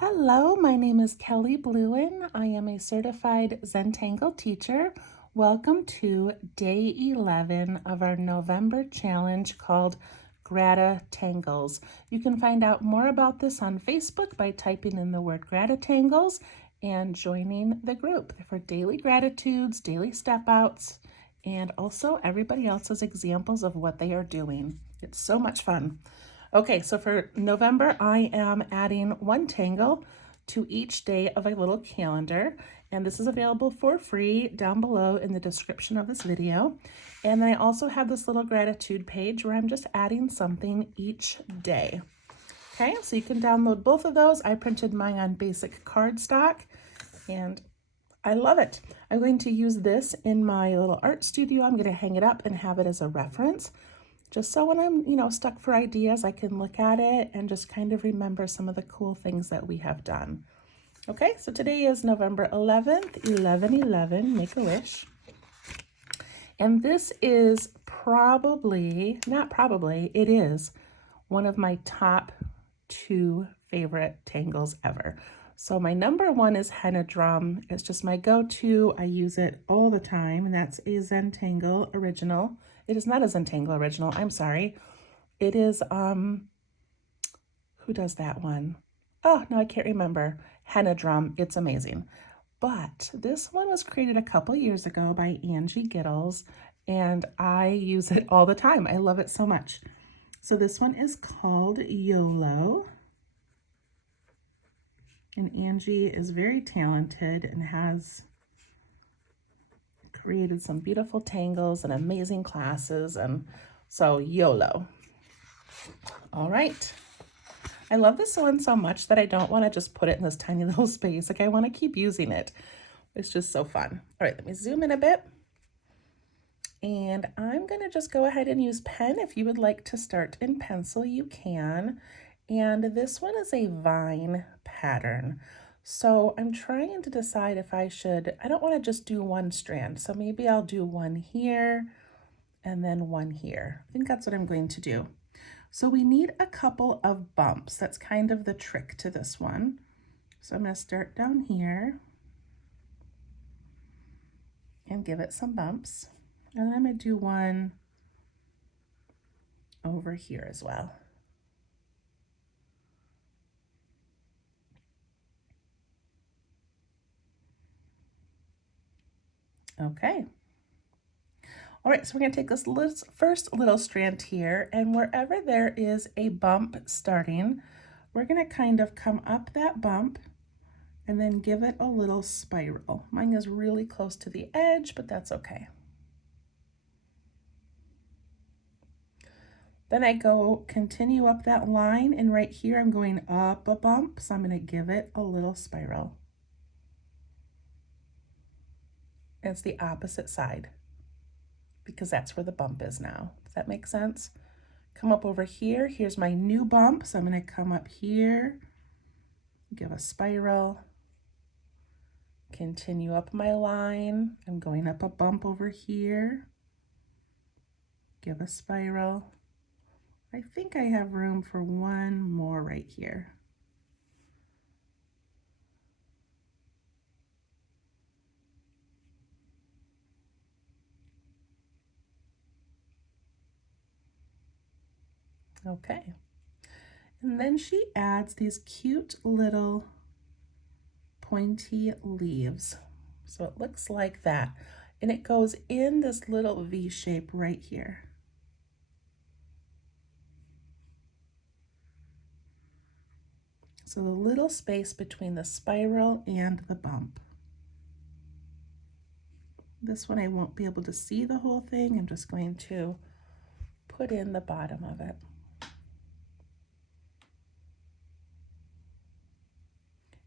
Hello, my name is Kelly Bluen. I am a certified Zentangle teacher. Welcome to day 11 of our November challenge called GratitangleZ. You can find out more about this on Facebook by typing in the word GratitangleZ and joining the group for daily gratitudes, daily step outs, and also everybody else's examples of what they are doing. It's so much fun. Okay, so for November, I am adding one tangle to each day of a little calendar, and this is available for free down below in the description of this video. And then I also have this little gratitude page where I'm just adding something each day. Okay, so you can download both of those. I printed mine on basic cardstock, and I love it. I'm going to use this in my little art studio. I'm going to hang it up and have it as a reference, just so when I'm, stuck for ideas, I can look at it and just kind of remember some of the cool things that we have done. Okay, so today is November 11th, 11/11, make a wish. And this is it is one of my top 2 favorite tangles ever. So my number 1 is henna drum. It's just my go-to. I use it all the time, and that's a Zentangle original. It is not a Zentangle original, I'm sorry. It is, who does that one? Oh, no, I can't remember. Henna drum, it's amazing. But this one was created a couple years ago by Angie Gittles, and I use it all the time. I love it so much. So this one is called Yolo. And Angie is very talented and has created some beautiful tangles and amazing classes. And so YOLO. All right. I love this one so much that I don't want to just put it in this tiny little space. Like, I want to keep using it. It's just so fun. All right, let me zoom in a bit. And I'm going to just go ahead and use pen. If you would like to start in pencil, you can. And this one is a vine pattern. So I'm trying to decide if I don't want to just do one strand. So maybe I'll do one here and then one here. I think that's what I'm going to do. So we need a couple of bumps. That's kind of the trick to this one. So I'm going to start down here and give it some bumps. And then I'm going to do one over here as well. Okay. All right, so we're going to take this first little strand here, and wherever there is a bump starting, we're going to kind of come up that bump and then give it a little spiral. Mine is really close to the edge, but that's okay. Then I continue up that line, and right here I'm going up a bump, so I'm going to give it a little spiral. It's the opposite side, because that's where the bump is now. Does that make sense? Come up over here. Here's my new bump. So I'm going to come up here, give a spiral, continue up my line. I'm going up a bump over here, give a spiral. I think I have room for one more right here. Okay. And then she adds these cute little pointy leaves. So it looks like that. And it goes in this little V shape right here. So the little space between the spiral and the bump. This one I won't be able to see the whole thing. I'm just going to put in the bottom of it.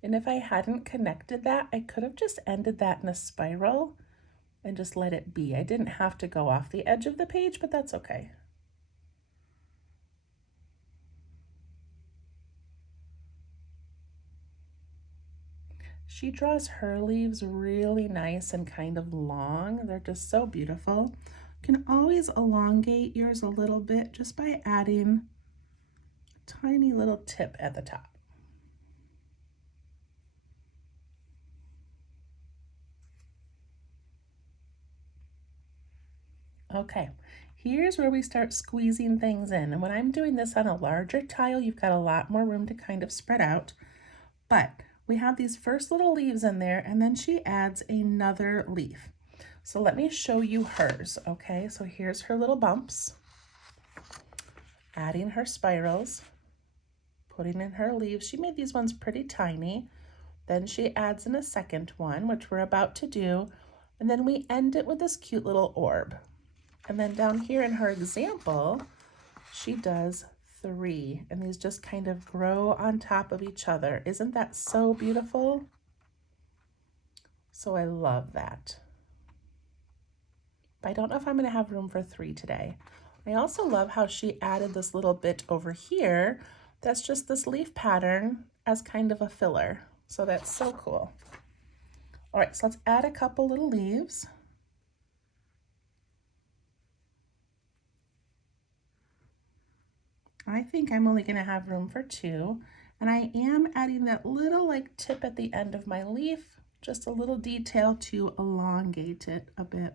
And if I hadn't connected that, I could have just ended that in a spiral and just let it be. I didn't have to go off the edge of the page, but that's okay. She draws her leaves really nice and kind of long. They're just so beautiful. You can always elongate yours a little bit just by adding a tiny little tip at the top. Okay, here's where we start squeezing things in. And when I'm doing this on a larger tile, you've got a lot more room to kind of spread out. But we have these first little leaves in there, and then she adds another leaf. So let me show you hers, okay? So here's her little bumps, adding her spirals, putting in her leaves. She made these ones pretty tiny. Then she adds in a second one, which we're about to do, and then we end it with this cute little orb. And then down here in her example, she does 3, and these just kind of grow on top of each other. Isn't that so beautiful? So I love that. But I don't know if I'm going to have room for 3 today. I also love how she added this little bit over here that's just this leaf pattern as kind of a filler. So that's so cool. All right, so let's add a couple little leaves. I think I'm only going to have room for 2. And I am adding that little like tip at the end of my leaf, just a little detail to elongate it a bit.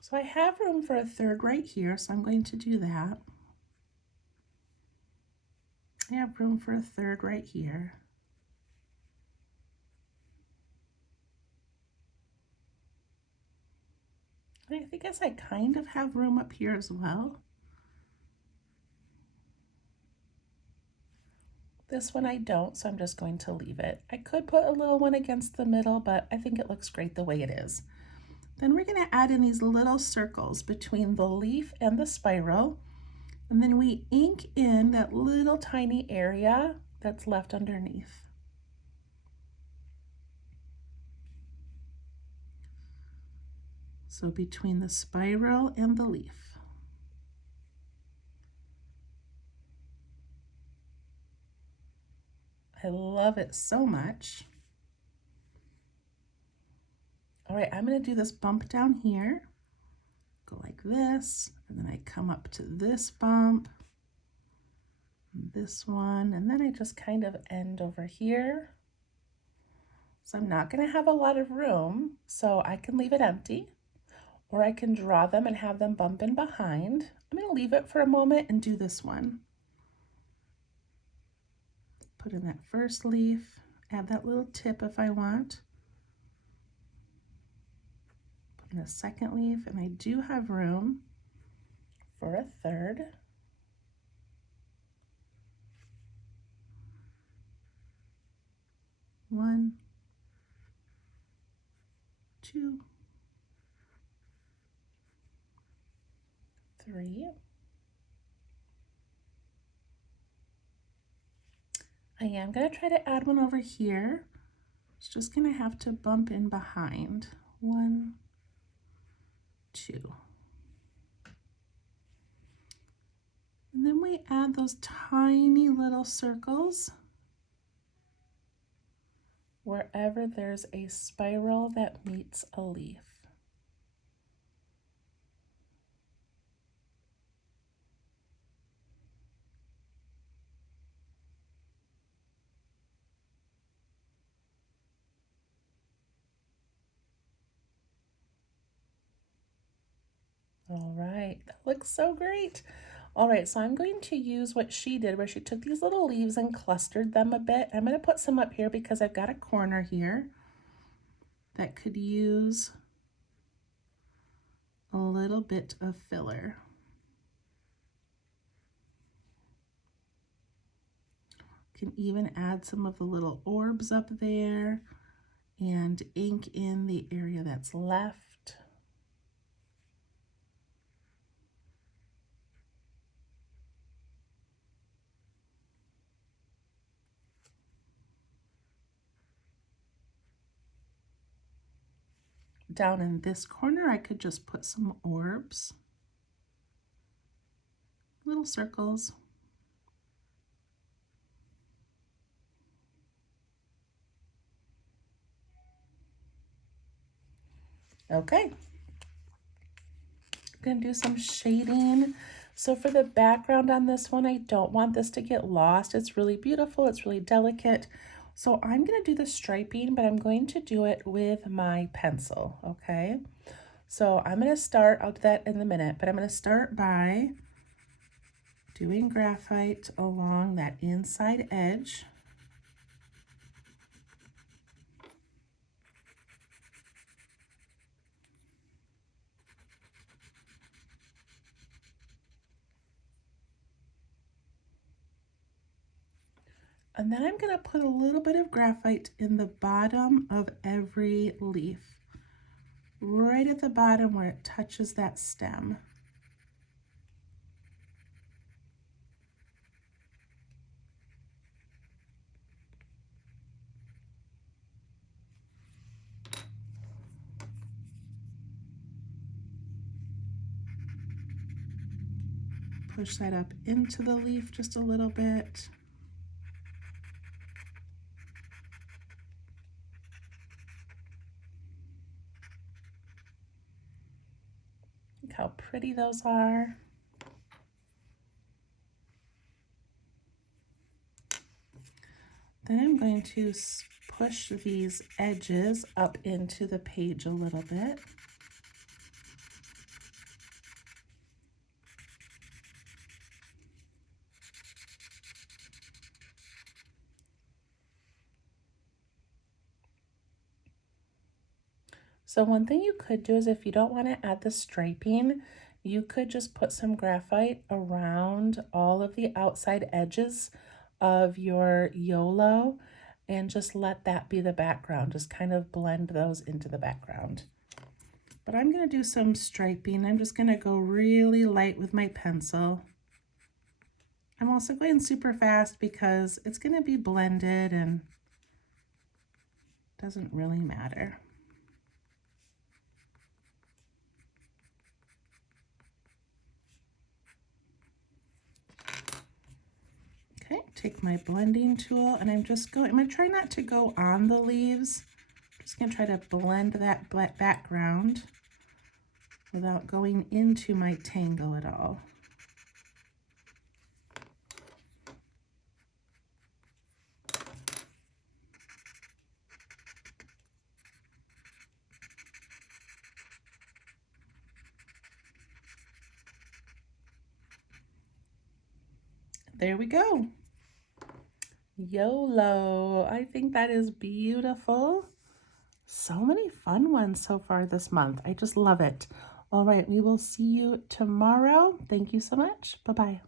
So I have room for a 3rd right here, so I'm going to do that. I have room for a 3rd right here. I guess I kind of have room up here as well. This one I don't, so I'm just going to leave it. I could put a little one against the middle, but I think it looks great the way it is. Then we're going to add in these little circles between the leaf and the spiral. And then we ink in that little tiny area that's left underneath. So between the spiral and the leaf. I love it so much. All right, I'm going to do this bump down here. Go like this, and then I come up to this bump, this one, and then I just kind of end over here. So I'm not going to have a lot of room, so I can leave it empty, or I can draw them and have them bump in behind. I'm going to leave it for a moment and do this one. Put in that first leaf, add that little tip if I want. Put in a second leaf, and I do have room for a 3rd. One, 2, 3. I am going to try to add one over here. It's just going to have to bump in behind. 1, 2. And then we add those tiny little circles wherever there's a spiral that meets a leaf. All right, that looks so great. All right, so I'm going to use what she did where she took these little leaves and clustered them a bit. I'm going to put some up here because I've got a corner here that could use a little bit of filler. Can even add some of the little orbs up there and ink in the area that's left. Down in this corner, I could just put some orbs, little circles. Okay. I'm gonna do some shading. So for the background on this one, I don't want this to get lost. It's really beautiful, it's really delicate. So I'm gonna do the striping, but I'm going to do it with my pencil, okay? So I'm gonna start, I'll do that in a minute, but I'm gonna start by doing graphite along that inside edge. And then I'm gonna put a little bit of graphite in the bottom of every leaf, right at the bottom where it touches that stem. Push that up into the leaf just a little bit. Look how pretty those are. Then I'm going to push these edges up into the page a little bit. So one thing you could do is if you don't want to add the striping, you could just put some graphite around all of the outside edges of your Yolo and just let that be the background. Just kind of blend those into the background. But I'm going to do some striping. I'm just going to go really light with my pencil. I'm also going super fast because it's going to be blended and doesn't really matter. Okay, take my blending tool and I'm going to try not to go on the leaves. I'm just going to try to blend that background without going into my tangle at all. There we go. Yolo. I think that is beautiful. So many fun ones so far this month. I just love it. All right, we will see you tomorrow. Thank you so much. Bye-bye.